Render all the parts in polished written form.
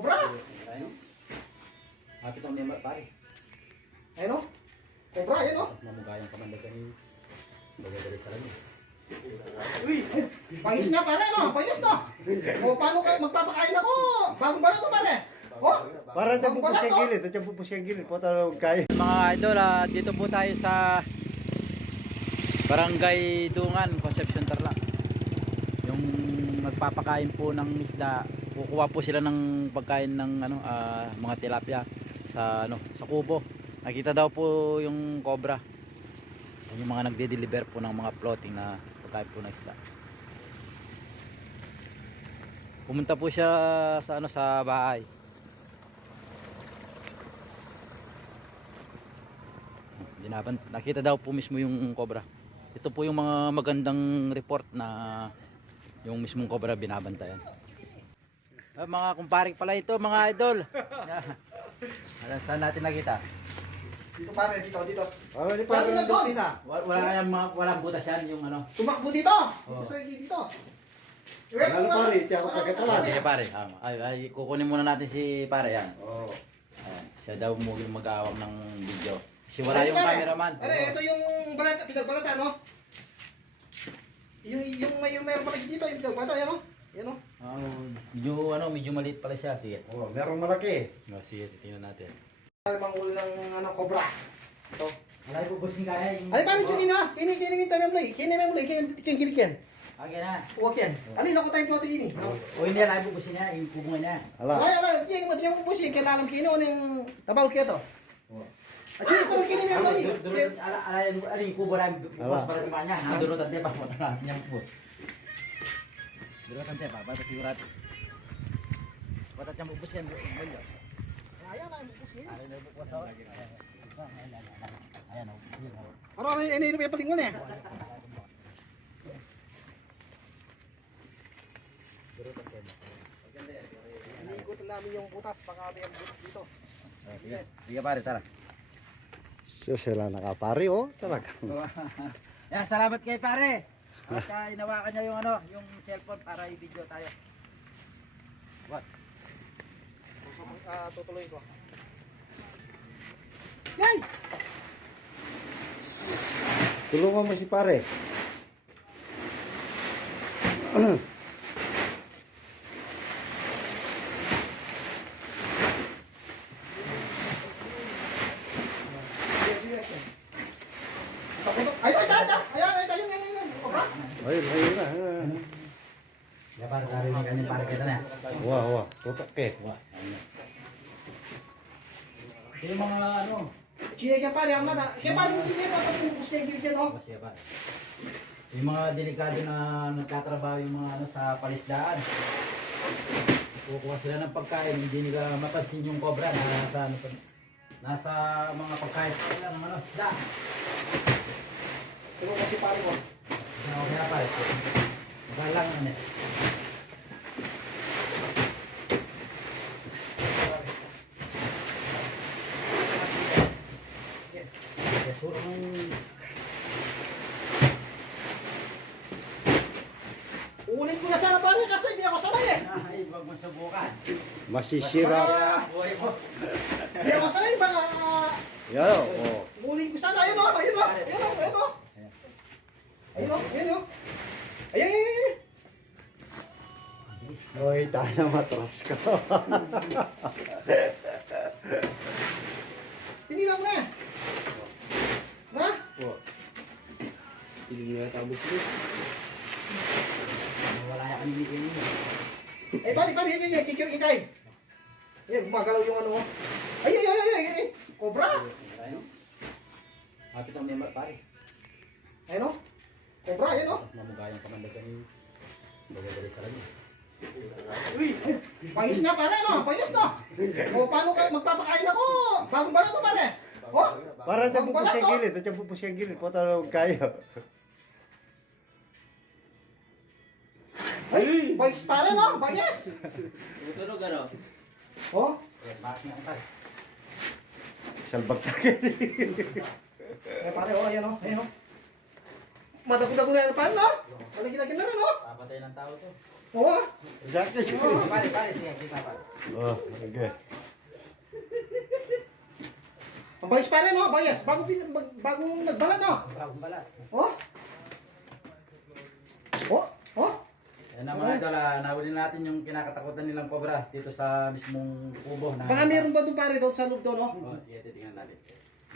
Cobra! Ayun. Hapit ang member pare. Ayun o. Cobra, ayun o. Mamugay ang kamandagan ni Bagay sa lang. Uy! Pangis na pare, no? Pangis na! O, paano ka magpapakain ako? Bagong balat mo pare! O! Para dyan Bagong pupus balat yung to! gilid, dyan pupus yung gilid, po talagang kaya. Mga idol, dito po tayo sa Barangay Dungan, Concepcion Tarlac. Yung magpapakain po ng isda, kukuha po sila ng pagkain ng mga tilapia sa sa kubo. Nakita daw po yung cobra. Yung mga nagde-deliver po ng mga floating na pagkain po ng isda. Pumunta po siya sa sa bahay. Nakita daw po mismo yung cobra. Ito po yung mga magandang report na yung mismong cobra binabantayan. Mga kumparing pala ito, mga idol. Saan natin nakita? Dito pare, dito. Para ni para Dati na ng doon. Pina. Walang butas yan yung Tumakbo dito! Oo. Dito sa dito. Lalo pare, tiyan ko pagkatawa. Sige pare, kukunin muna natin si pare yan. Oo. Ayan, siya daw muli mag-aawang ng video. Kasi wala yung cameraman. Ito yung balata, pinagbalata, no? Yung mayroon pala dito, yung pinagbalata, yan o. Yan o. Medyo maliit pala siya. Sige. Oh, merong malaki. Sige, tingnan natin. Manghul ng cobra. Ito. Wala yung busing kaya yung... Ay, paano yung na? Kini tayo mulay. Kini gilikin. Okay na. Huwag yan. Alin ako tayong plotin ini. O hindi na yung busing niya, yung kubungan niya. Ala. Ay, yung pupusin. Kailangan kino ng tabaw kaya to. At yun, kung kini meron lagi. Alin yung kubo lang, bukas pala yung kanya. Nandurot at tepa mo na niya po. Durot ang tepa, ba't sigurat? Ba't niya bubus yan? Ayan na, pupusin. Ayan na bubus ako. Ayan na, Ano, ano yung palingon eh? Iniikutan namin yung butas, baka may ang butas dito. Sige pare, tara. So sila nakapari, oh. Talaga. Yan, salamat kay pare. At inawakan niya yung cellphone para i-video tayo. What? Tutuloy ko. Yan! Tulungan mo si pare. Ayan. Cobra? Ayun na. Ya pare, narinig ka niya pare kita na. Wah. Tutok eh. Yung mga Sige kaya pare, ako na. Kaya pare, hindi niya papapupus niya yung gilid yan, oh. Sige pare. Yung mga delikado na nagtatrabaho yung mga sa palisdaan. Kukuha sila ng pagkain, hindi nila mapansin yung cobra na nasa mga pagkain sila ng isda. Tulungan ko si pare ko. Kaya pare. Magalang na. Puro Ulit ko na sana pare kasi hindi ako sanay eh. ay, huwag mo subukan. Masisira. Buhay mo. Hindi ako sanay ba? Yan, oh. Ulit ko sana. Ayun o. Ayun o. Ayan. Oy, tayo na matras ka. Pinilang na. Ha? Oh. Hindi na tapos Wala yan kanilikin mo. Eh, pare, yan. Kikir ikay. Yan, gumagalaw yung ano. Ay. Cobra. Hapit ang member pare. Ayun o. Cobra, yan o. Mamugay ang kamandagan ni Bagay sa lang. Uy, pangis na pare, no? Pangis na. O, paano ka magpapakain ako? Bagong balat mo pare. O? Para dyan Bagong pupus balat, yung oh. gilid, dyan pupus yung gilid, po talagang kaya. Ay, pangis pare, no? Pangis. Tunog ano? O? Bakit nga pare? Salbag na kayo. Eh, pare, o, ayan o. Madagudag na yan, pare, no? Malagyan na rin, no? Papatay ng tao to. Oo. Jackie. Pare, sige, kita pare. Oh, okay. Ang bayas pare no, bayas. Bagong nagbala no. Bagong balat. Oh. Oh, oh. Yan ang mga idol, nahuli natin yung kinakatakutan nilang cobra dito sa mismong kubo. Baka meron ba doon pare doon sa loob doon no? Oh, sige, titingnan natin.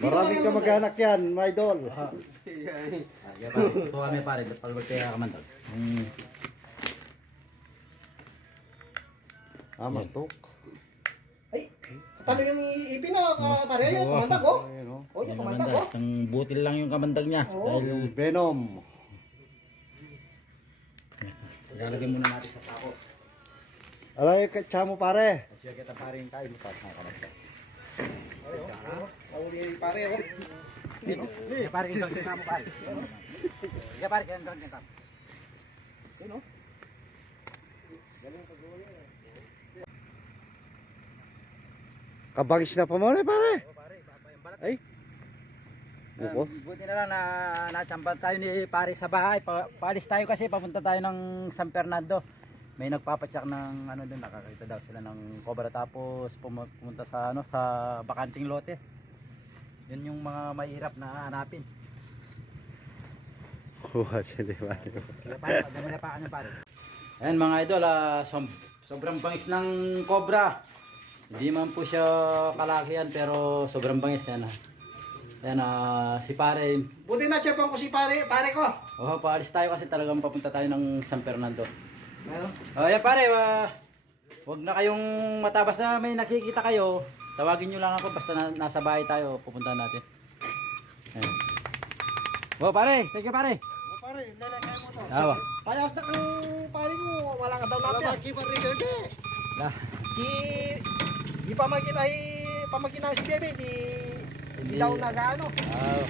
Maraming kamag-anak yan, my idol. Sige pare, ito kami pare, palwag kaya kamantag. Mantok. Ay, talo yung ipin na pare yung kamandag oh. Ayun, oh. Oh, yung Yung kamandag kamandag, oh. isang butil lang yung kamandag niya. Oo. Dahil Yung Venom. ilalagay muna natin sa sako. Alay, katsa mo pare. Sige kita pare yung kain, tapos na kamandag. Mahuli yung pare oh. Sige pare, isang kita mo pare. Sige pare, kaya doon kita. Yun oh. Kabagis na pa mo pare. Ay. Buko. Buti na lang na natsampan tayo ni pare sa bahay. Paalis tayo kasi papunta tayo ng San Fernando. May nagpapacheck ng ano doon, nakakita daw sila ng cobra tapos pumunta sa ano sa bakanting lote. Yun yung mga mahirap na hanapin. Huwa sila pare. Kaya pare, dami na pa kanya pare. Ayan mga idol, sobrang bangis ng cobra. Hindi man po siya kalakihan pero sobrang bangis yan. Ayan, si pare. Buti na chepan ko si pare ko. Oh, paalis tayo kasi talagang papunta tayo ng San Fernando. Ano? Oh, yan pare, wag na kayong matabas na may nakikita kayo. Tawagin nyo lang ako basta nasa bahay tayo, pupuntahan natin. Ayan. Oh pare, thank you pare. Oh, pare, lalagay mo to. Awa. Payas na kang pare mo, wala ka daw lapya. Si di pa makita namin si Bebe, di daw nag-ano. Awa.